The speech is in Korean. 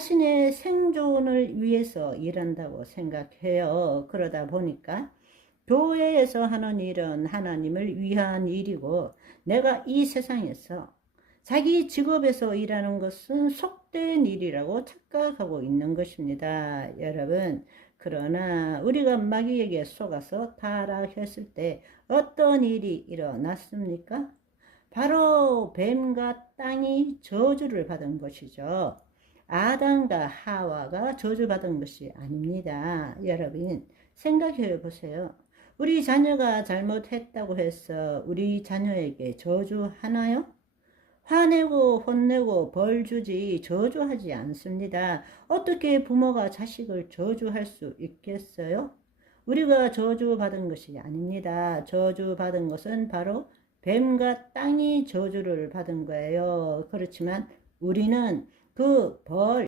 자신의 생존을 위해서 일한다고 생각해요. 그러다 보니까 교회에서 하는 일은 하나님을 위한 일이고 내가 이 세상에서 자기 직업에서 일하는 것은 속된 일이라고 착각하고 있는 것입니다. 여러분, 그러나 우리가 마귀에게 속아서 타락했을 때 어떤 일이 일어났습니까? 바로 뱀과 땅이 저주를 받은 것이죠. 아담과 하와가 저주받은 것이 아닙니다. 여러분, 생각해 보세요. 우리 자녀가 잘못했다고 해서 우리 자녀에게 저주하나요? 화내고 혼내고 벌 주지 저주하지 않습니다. 어떻게 부모가 자식을 저주할 수 있겠어요? 우리가 저주받은 것이 아닙니다. 저주받은 것은 바로 뱀과 땅이 저주를 받은 거예요. 그렇지만 우리는 그 벌,